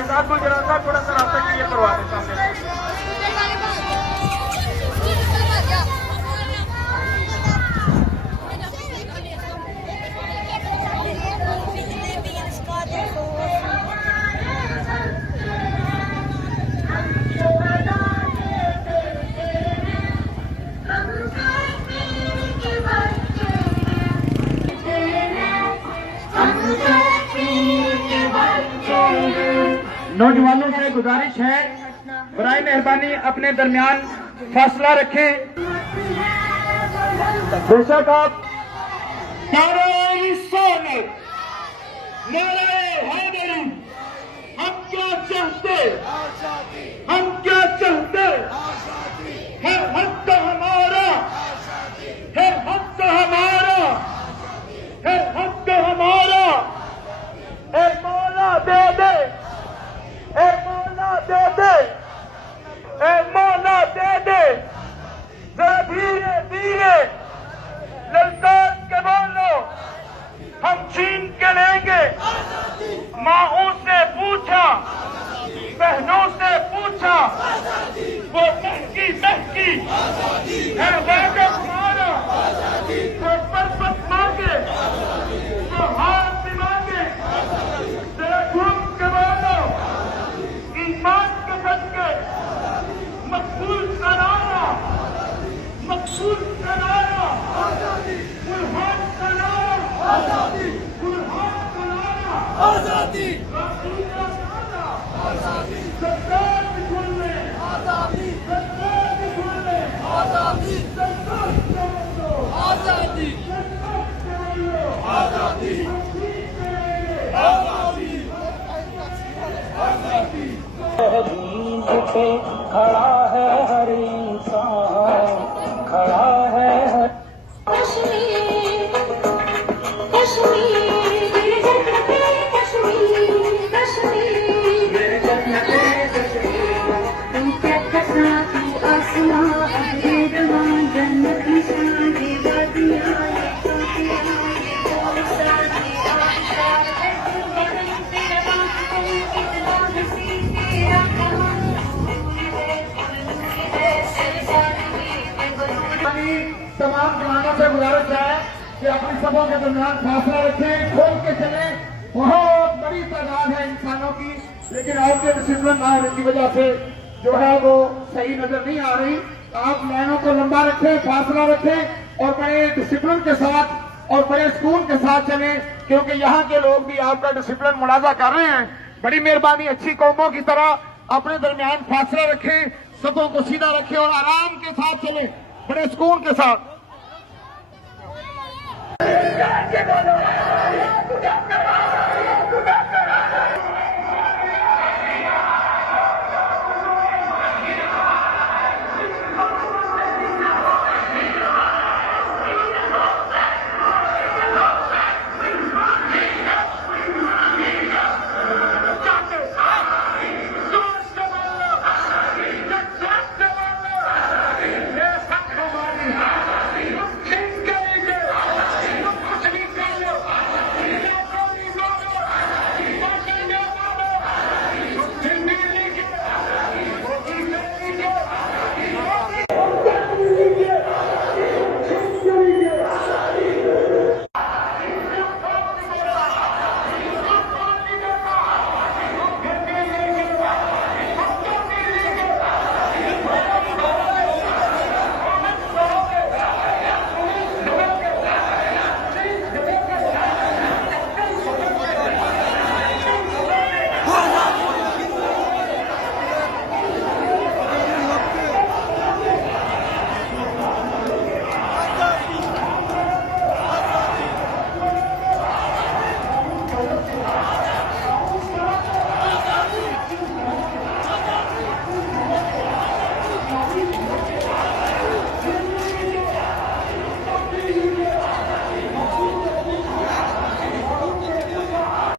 के साथ गुलजरान साहब थोड़ा सा रास्ता क्लियर करवा दें सामने। नौजवानों से गुजारिश है, बराए मेहरबानी अपने दरमियान फासला रखें। बेशक आप हम क्या चाहते, हम क्या चाहते, है हक हमारा, है हक हमारा, है हक हमारा। ए मौला दे दे, ए मौला दे दे, ए मौला दे दे। जरा धीरे धीरे ललकार के बोलो, हम छीन के लेंगे। माओं से पूछा, बहनों से पूछा, वो महकी महकी है वादा हमारा। वो पर्वत मांगे, वो हाथ भी मांगे। जरा घूम के बोलो, ईमान के सदके मकबूल कराना, मकबूल कराना, कुर्बान कराना, कुर्बान कराना, आजादी, सरकार की खुलने, सरकार की खुलने, सरकार आजादी, आजादी, आजादी। पे खड़ा है हर इंसान, खड़ा है हर कश्मीर, कश्मीर, मेरे जन्नत कश्मीर, कश्मीर, मेरे जन्नत कश्मीर। तुम क्या कसना तू आसमां अगले दवां जन्नत की शादी वादियां ये चोटियां ये बोलसार ये आबशार है बदन तेरा बात कितना हसीन तेरा कमाल। तमाम जवानों से गुजारिश है कि अपनी सबों के दरमियान फासला रखें, खोल के चले। बहुत बड़ी तादाद है इंसानों की, लेकिन आपके डिसिप्लिन ना होने की वजह से जो है वो सही नजर नहीं आ रही। आप लाइनों को लंबा रखें, फासला रखें और बड़े डिसिप्लिन के साथ और बड़े सुकून के साथ चलें, क्योंकि यहाँ के लोग भी आपका डिसिप्लिन मुलाजा कर रहे हैं। बड़ी मेहरबानी, अच्छी कौमों की तरह अपने दरमियान फासला रखें, सबों को सीधा रखें और आराम के साथ चलें, बड़े सुकून के साथ। बोलो